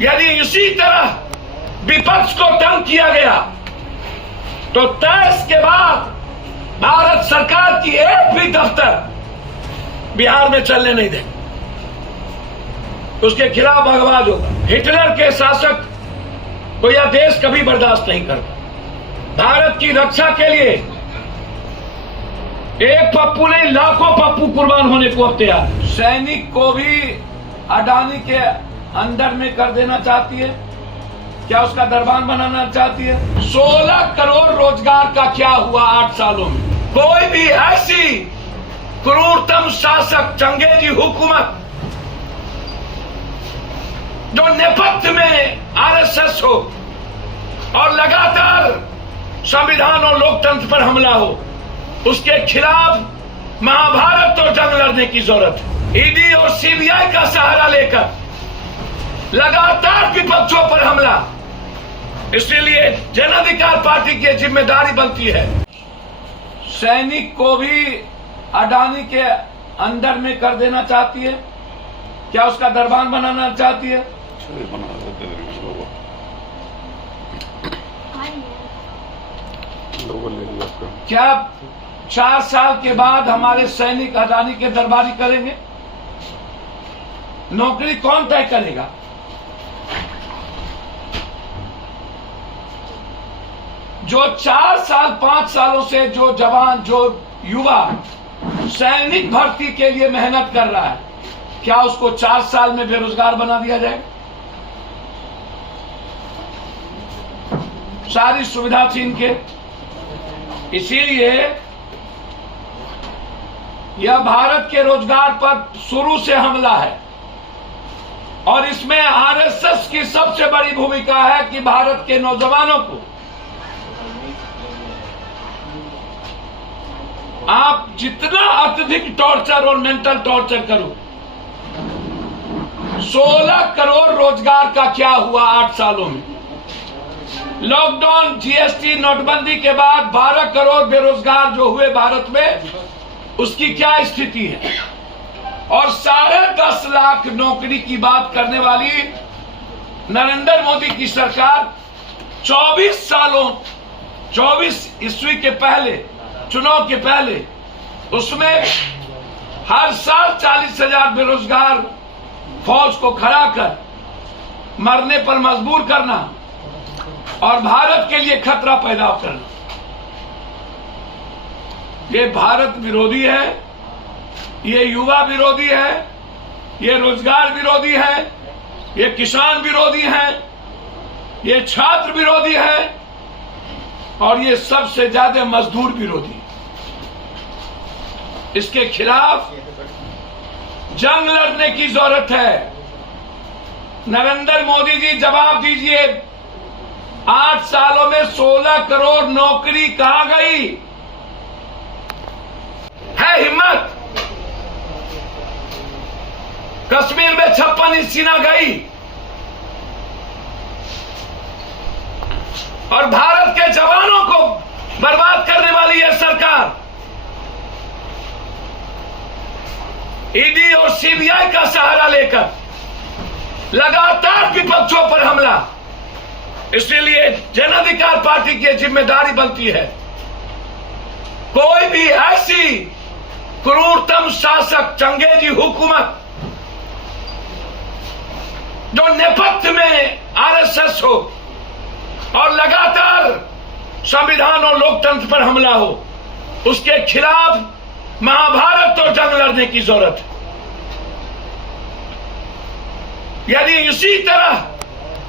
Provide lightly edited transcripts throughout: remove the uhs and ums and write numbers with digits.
यदि इसी तरह विपक्ष को तंग किया गया तो 23 के बाद भारत सरकार की एक भी दफ्तर बिहार में चलने नहीं देंगे। उसके खिलाफ आवाज होगा। हिटलर के शासक को यह देश कभी बर्दाश्त नहीं करता। भारत की रक्षा के लिए एक पप्पू नहीं लाखों पप्पू कुर्बान होने को अब तैयार। सैनिक को भी अडानी के अंदर में कर देना चाहती है, क्या उसका दरबान बनाना चाहती है? 16 करोड़ रोजगार का क्या हुआ 8 सालों में? कोई भी ऐसी क्रूरतम शासक चंगेजी हुकूमत जो नेपथ्य में आरएसएस हो और लगातार संविधान और लोकतंत्र पर हमला हो, उसके खिलाफ महाभारत और जंग लड़ने की जरूरत है। ईडी और सीबीआई का सहारा लेकर लगातार विपक्षों पर हमला, इसलिए जन अधिकार पार्टी की जिम्मेदारी बनती है। सैनिक को भी अडानी के अंदर में कर देना चाहती है, क्या उसका दरबान बनाना चाहती है? क्या 4 साल के बाद हमारे सैनिक अडानी के दरबारी करेंगे? नौकरी कौन तय करेगा? जो 4 साल 5 सालों से जो जवान, जो युवा सैनिक भर्ती के लिए मेहनत कर रहा है, क्या उसको 4 साल में बेरोजगार बना दिया जाए? सारी सुविधा छीन के। इसीलिए यह भारत के रोजगार पर शुरू से हमला है और इसमें आरएसएस की सबसे बड़ी भूमिका है कि भारत के नौजवानों को आप जितना अत्यधिक टॉर्चर और मेंटल टॉर्चर करो। 16 करोड़ रोजगार का क्या हुआ 8 सालों में? लॉकडाउन, जीएसटी, नोटबंदी के बाद 12 करोड़ बेरोजगार जो हुए भारत में, उसकी क्या स्थिति है? और 10.5 लाख नौकरी की बात करने वाली नरेंद्र मोदी की सरकार 24 ईस्वी के पहले, चुनाव के पहले, उसमें हर साल 40,000 बेरोजगार फौज को खड़ा कर मरने पर मजबूर करना और भारत के लिए खतरा पैदा करना, ये भारत विरोधी है, ये युवा विरोधी है, ये रोजगार विरोधी है, ये किसान विरोधी है, ये छात्र विरोधी है और ये सबसे ज्यादा मजदूर विरोधी। इसके खिलाफ जंग लड़ने की जरूरत है। नरेंद्र मोदी जी जवाब दीजिए, 8 सालों में 16 करोड़ नौकरी कहां गई? है हिम्मत? कश्मीर में 56 इंच सीना गई और भारत के जवानों को बर्बाद करने वाली है सरकार। ईडी और सीबीआई का सहारा लेकर लगातार विपक्षों पर हमला, इसलिए जन अधिकार पार्टी की जिम्मेदारी बनती है। कोई भी ऐसी क्रूरतम शासक चंगेजी हुकूमत जो नेपथ्य में आरएसएस हो और लगातार संविधान और लोकतंत्र पर हमला हो, उसके खिलाफ महाभारत और जंग लड़ने की जरूरत है। यदि इसी तरह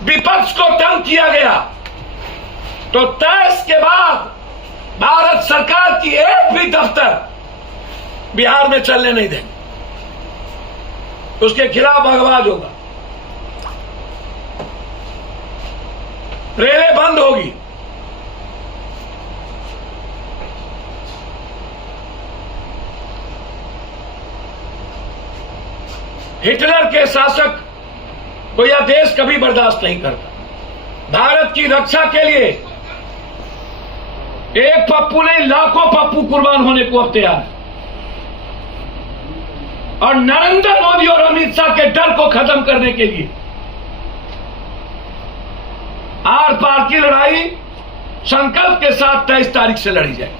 विपक्ष को तंग किया गया तो 23 के बाद भारत सरकार की एक भी दफ्तर बिहार में चलने नहीं देंगे। उसके खिलाफ आवाज होगा। रेलें बंद होगी। हिटलर के शासक को यह देश कभी बर्दाश्त नहीं करता। भारत की रक्षा के लिए एक पप्पू नहीं लाखों पप्पू कुर्बान होने को अब तैयार है। और नरेंद्र मोदी और अमित शाह के डर को खत्म करने के लिए आर पार की लड़ाई संकल्प के साथ 23 तारीख से लड़ी जाए।